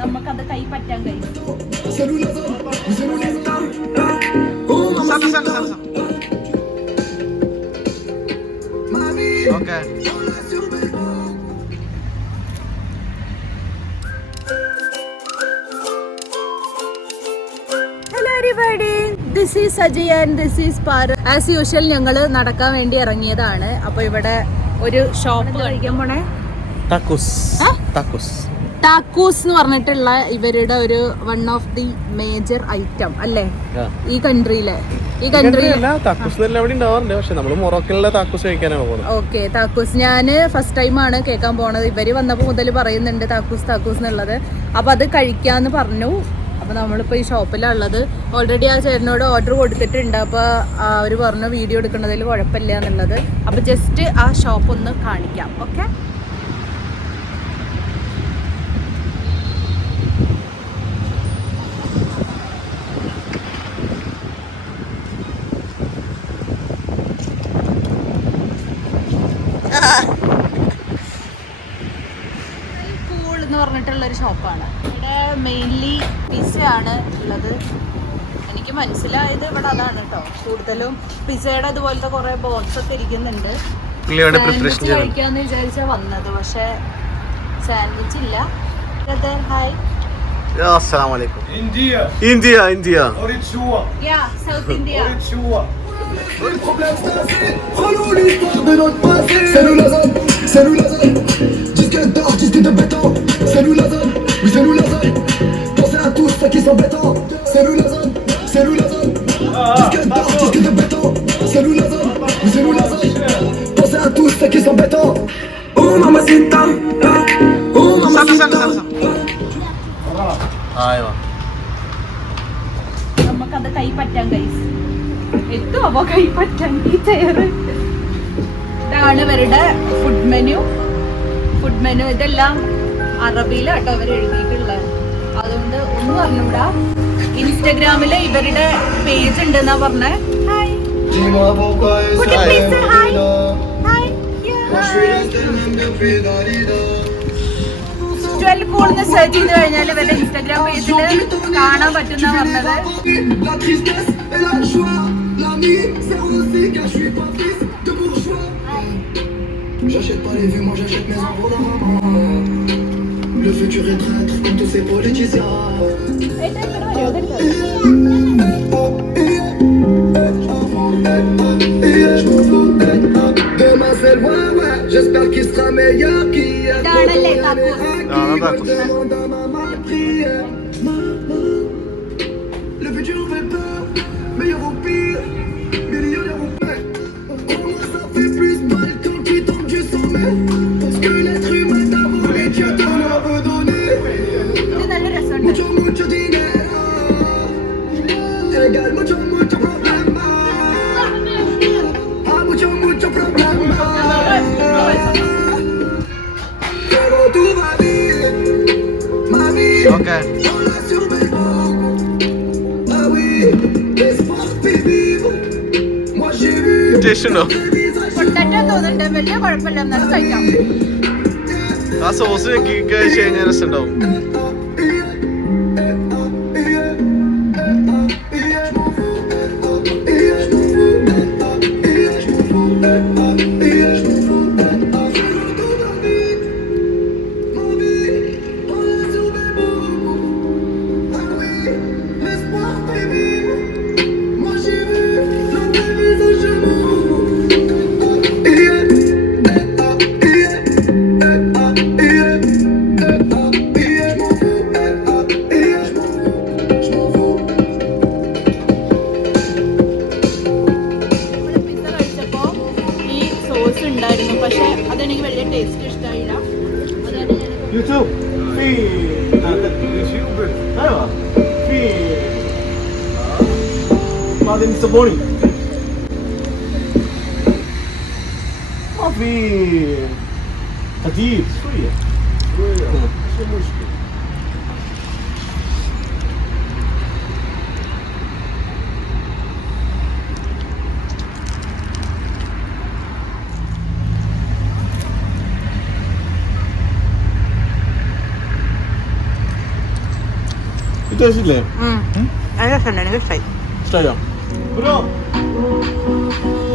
നമുക്കത് കൈ പറ്റാൻ കഴിയും. Hello everybody, this is Ajay and this is Paaru. As usual ഞങ്ങള് നടക്കാൻ വേണ്ടി ഇറങ്ങിയതാണ്. അപ്പോൾ ഇവിടെ ഒരു ഷോപ്പ് കഴിക്കാൻ പോണേ. ടാക്കൂസ് എന്ന് പറഞ്ഞിട്ടുള്ള ഇവരുടെ ഒരു one of the major item അല്ലേ ഈ കൺട്രിയിലെ. ഓക്കെ, താക്കൂസ് ഞാന് ഫസ്റ്റ് ടൈമാണ് കേൾക്കാൻ പോണത്. ഇവര് വന്നപ്പോ മുതൽ പറയുന്നുണ്ട് താക്കൂസ് എന്നുള്ളത്. അപ്പൊ അത് കഴിക്കാന്ന് പറഞ്ഞു. അപ്പൊ നമ്മളിപ്പോ ഈ ഷോപ്പിലുള്ളത്. ഓൾറെഡി ആ ചേട്ടനോട് ഓർഡർ കൊടുത്തിട്ടുണ്ട്. അപ്പൊ അവര് പറഞ്ഞു വീഡിയോ എടുക്കുന്നതിൽ കുഴപ്പമില്ല എന്നുള്ളത്. അപ്പൊ ജസ്റ്റ് ആ ഷോപ്പ് ഒന്ന് കാണിക്കാം. ഓക്കെ, പറഞ്ഞിട്ടുള്ളൊരു ഷോപ്പാണ്. ഇവിടെ മെയിൻലി പിസയാണ് ഉള്ളത്. എനിക്ക് മനസ്സിലായത് ഇവിടെ അതാണ് കേട്ടോ. കൂടുതലും പിസയുടെ അതുപോലത്തെ കുറെ ബോക്സ് ഒക്കെ ഇരിക്കുന്നുണ്ട്. സാൻഡ്വിച്ച് കഴിക്കാന്ന് വിചാരിച്ചാ വന്നത്, പക്ഷെ സാൻഡ്വിച്ച് ഇല്ല. Hi, Assalamu alaikum. India. Yeah, South India. Disque de béton, c'est nous la zone, oui c'est nous la zone. Pensez à tous ceux qui sont bétons, c'est nous la zone, c'est nous la zone. Disque de béton, c'est nous la zone, oui c'est nous la zone. Pensez à tous ceux qui sont bétons. Oh mamacita, oh mamacita. നമുക്കത് കൈ പറ്റാൻ കഴിയും. എത്തുമോ കൈ പറ്റാൻ ഈ chair? ഇതാണ് ഇവരുടെ ഫുഡ് മെനു. ഇതെല്ലാം അറബിയിലാട്ടോ അവർ എഴുതിയിട്ടുള്ളത്. അതുകൊണ്ട് ഒന്നും അറിഞ്ഞൂടാ. ഇൻസ്റ്റഗ്രാമില് ഇവരുടെ പേജ് ഉണ്ടെന്നാ പറഞ്ഞേ. ഹായ്, കൂളിന്ന് സെർച്ച് ചെയ്ത് കഴിഞ്ഞാൽ ഇവരുടെ ഇൻസ്റ്റഗ്രാം പേജില് കാണാൻ പറ്റുന്ന പറഞ്ഞത്. J'achète pas les vues, moi j'achète mes enfants dans ma main. Le futur est traître comme tous ces politiciens. Demain c'est loin, ouais, j'espère qu'il sera meilleur qu'hier. Demande à maman de prier. Le futur fait peur, meilleur ou pire, millionnaire ou pas. Au moins ça fait plus mal quand tu tombes du sommet. Parce que l'être humain t'a volé, Dieu t'en a redonné. Mucho dinero égale mucho problema. Ah, mucho problema. Pero tout va bien, ma vie. Okay. On l'a survécu. Ah oui, l'espoir fait vivre. Moi j'ai vu. Potato തോന്നുന്നുണ്ട്. വലിയ കുഴപ്പമില്ല, എന്നാലും കഴിക്കാം. ആ sauce കഴിച്ച് കഴിഞ്ഞാൽ രസമുണ്ടാവും. പക്ഷെ അതെനിക്ക് വലിയ ടേസ്റ്റ് ഇഷ്ടമായില്ല. YouTube. ايوه في بعدين الصابوني ما في خفيف شويه شو المشكله. ടേസ്റ്റ് ഇല്ലേ? എനിക്ക് ഇഷ്ടമായി. ഇഷ്ടമായോ bro?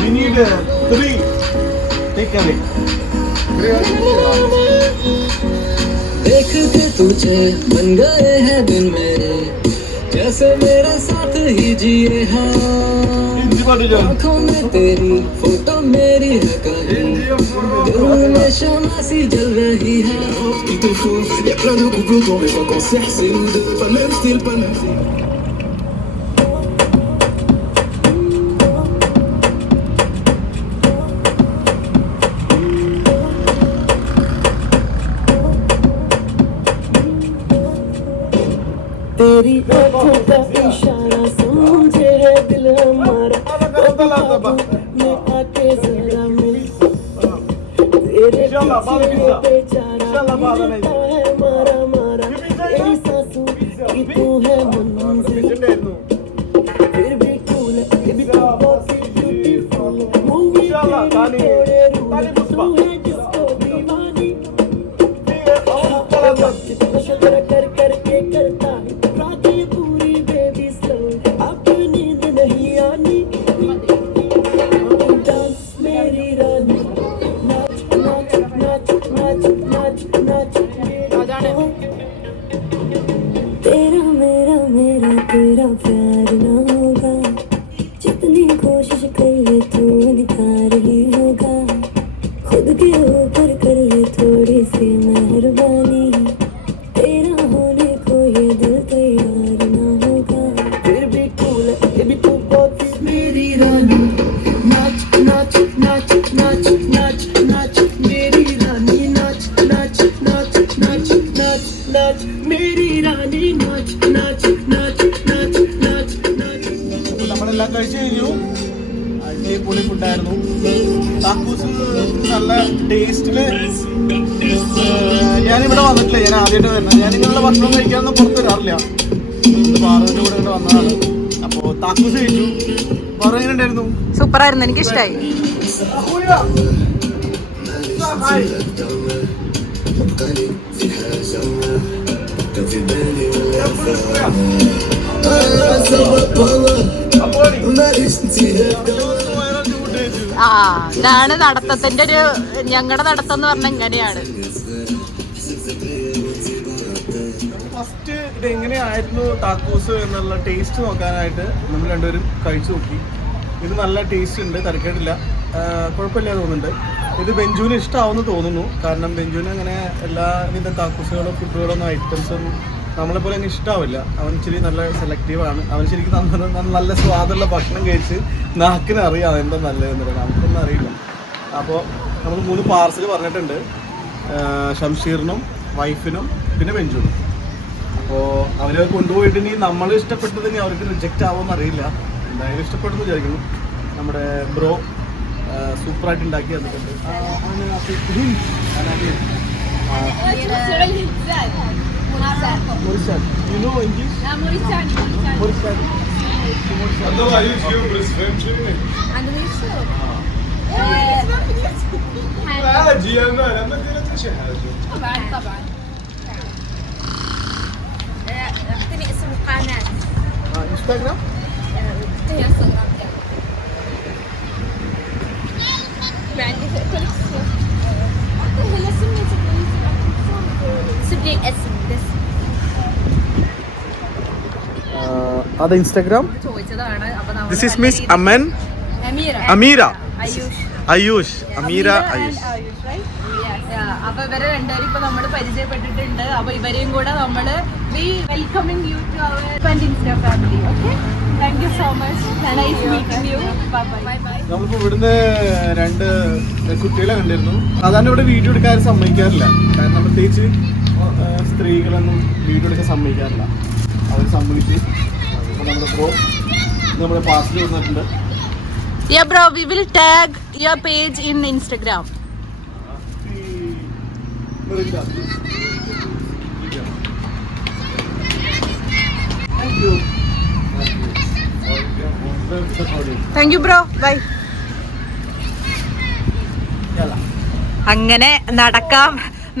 We need 3. Take away. देख के तुझे बन गए हैं दिन मेरे, जैसे मेरे साथ ही जिए हैं। आँखों में तेरी फोटो मेरी है कहीं, दिल में शम्मा सी जल रही है। Il te faut, y'a plein de couples autour, mais je crois qu'on sait c'est nous deux, pas le même style, pas le même style. तेरी आँखों का इशारा समझे है दिल हमारा, मैं आके जरा मिल, तेरे पीछे बेचारा मिलता है मारा मारा, तेरी सांसों की तू है मंजिल, फिर भी तू लगे भी तू बहुत ब्यूटीफुल, मूवी तेरे रूप तू है जिसको दीवानी, जितना शुक्र कर करके करता है रातें पूरी बेबी स्लो, अब नींद नहीं आनी, डांस मेरी रानी, नाच नाच नाच नाच नाच नाच तेरा मेरा मेरा तेरा प्यार ना होगा, जितनी कोशिश कर ले तू इनकार ही होगा, खुद के ऊपर कर ले थोड़ी सी मेहरबानी, तेरा होने को ये दिल तैयार ना होगा, फिर भी तू लगे भी तू बहुत मेरी रानी, नाच नाच नाच नाच नाच नाच मेरी रानी, नाच नाच नाच नाच नाच नाच मेरी रानी, नाच नाच नाच नाच नाच नाच. നമ്മളെല്ലാം കഴിച്ചു കഴിഞ്ഞു. അടിപൊളി ഫുഡായിരുന്നു. താക്കൂസ് നല്ല ടേസ്റ്റില്. ഞാനിവിടെ വന്നിട്ടില്ല, ഞാൻ ആദ്യമായിട്ട് വരുന്നത്. ഞാനിങ്ങനെയുള്ള ഭക്ഷണം കഴിക്കാനൊന്നും പുറത്ത് വരാറില്ല. പാറുവിൻ്റെ കൂടെ ഇവിടെ വന്നതാണ്. അപ്പോൾ താക്കൂസ് കഴിച്ചു. പാറു എങ്ങനെ ഉണ്ടായിരുന്നു? സൂപ്പറായിരുന്നു, എനിക്ക് ഇഷ്ടമായി. ആ ഇതാണ് നടത്തത്തിന്റെ ഒരു, ഞങ്ങളുടെ നടത്തം എന്ന് പറഞ്ഞാൽ ഇങ്ങനെയാണ്. ഫസ്റ്റ് ഇത് എങ്ങനെയായിരുന്നു താക്കൂസ് എന്നുള്ള ടേസ്റ്റ് നോക്കാനായിട്ട് നമ്മൾ രണ്ടുപേരും കഴിച്ചു നോക്കി. ഇത് നല്ല ടേസ്റ്റ് ഉണ്ട്, തരക്കേടില്ല, കുഴപ്പമില്ല തോന്നുന്നുണ്ട്. ഇത് ബെഞ്ചുവിന് ഇഷ്ടമാവുമെന്ന് തോന്നുന്നു. കാരണം ബെഞ്ചുവിന് അങ്ങനെ എല്ലാവിധ താക്കൂസുകളോ ഫുഡുകളൊന്നും ഐറ്റംസൊന്നും നമ്മളെപ്പോലെ അങ്ങ് ഇഷ്ടമാവില്ല. അവൻ ഇച്ചിരി നല്ല സെലക്റ്റീവാണ്. അവൻ ശരിക്കും നല്ല സ്വാദുള്ള ഭക്ഷണം കഴിച്ച് നാക്കിന് അറിയാം എന്താ നല്ലതെന്നുള്ളത്, നമുക്കൊന്നും അറിയില്ല. അപ്പോൾ നമ്മൾ 3 പാർസൽ പറഞ്ഞിട്ടുണ്ട്, ഷംഷീറിനും വൈഫിനും പിന്നെ ബെഞ്ചുവിനും. അപ്പോൾ അവരെ കൊണ്ടുപോയിട്ടുണ്ടെങ്കിൽ നമ്മൾ ഇഷ്ടപ്പെട്ടതിന് അവർക്ക് റിജക്റ്റ് ആവുമെന്ന് അറിയില്ല. എന്തായാലും ഇഷ്ടപ്പെടുന്നു വിചാരിക്കുന്നു. നമ്മുടെ ബ്രോ സൂപ്പറായിട്ട് ഉണ്ടാക്കി തന്നിട്ടുണ്ട്. Moroccan. You know English? Moroccan. والله يوتيوب بس فهمتي؟ عادي يا مالا ما دير حتى شي حاجه. طبعا اعطيني اسم القناة. Instagram? انستغرام ما عندي كل اسم. اعطيها الاسم سيب لي الاسم بس. അത് ഇൻസ്റ്റാഗ്രാം. ചോദിച്ചതാണ്. This is Miss Aman. Amira. Ayush. Amira Ayush. അപ്പൊ ഇവരെ രണ്ടുപേരും ഇപ്പൊ നമ്മൾ പരിചയപ്പെട്ടിട്ടുണ്ട്. അപ്പൊ ഇവരെയും കൂടെ നമ്മള് we welcoming you to our insta family. Okay, thank you so much. Nice meeting you. Bye bye. നമ്മളിപ്പോൾ ഇവിടുന്ന് 2 കുട്ടികളെ കണ്ടിരുന്നു. സാധാരണ ഇവിടെ വീഡിയോ എടുക്കാൻ സമ്മതിക്കാറില്ല. കാരണം പ്രത്യേകിച്ച് സ്ത്രീകളൊന്നും വീഡിയോ എടുക്കാൻ സമ്മതിക്കാറില്ല. അവർ സമ്മതിച്ച് നമ്മുടെ ബ്രോ നമ്മുടെ പാർസൽ വന്നിട്ടുണ്ട്. Yeah bro, we will tag your page in Instagram. Thank you bro. Bye. അങ്ങനെ നടക്കാം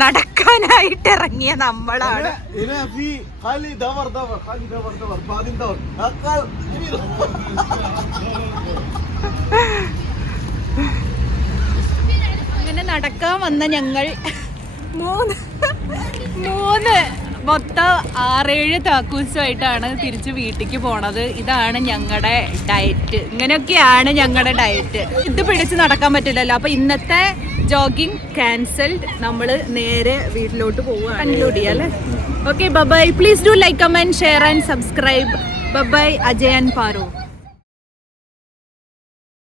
നടക്കാനായിട്ട് ഇറങ്ങിയ നമ്മളാണ്. هنا في خلي دور خلي دور بعدين دور أقل അങ്ങനെ നടക്കാൻ വന്ന ഞങ്ങൾ മൂന്ന് മൊത്തം 6-7 താക്കൂസുമായിട്ടാണ് തിരിച്ച് വീട്ടിലേക്ക് പോണത്. ഇതാണ് ഞങ്ങളുടെ ഡയറ്റ്. ഇങ്ങനെയൊക്കെയാണ് ഞങ്ങളുടെ ഡയറ്റ്. ഇത് പിടിച്ച് നടക്കാൻ പറ്റില്ലല്ലോ. അപ്പൊ ഇന്നത്തെ ജോഗിങ് ക്യാൻസൽഡ്. നമ്മൾ നേരെ വീട്ടിലോട്ട് പോവുകയാണ്. കൺക്ലൂഡ് ചെയ്യാം അല്ലേ? Okay, bye. Please do like, comment, share and subscribe. Bye. Ajay and Paru.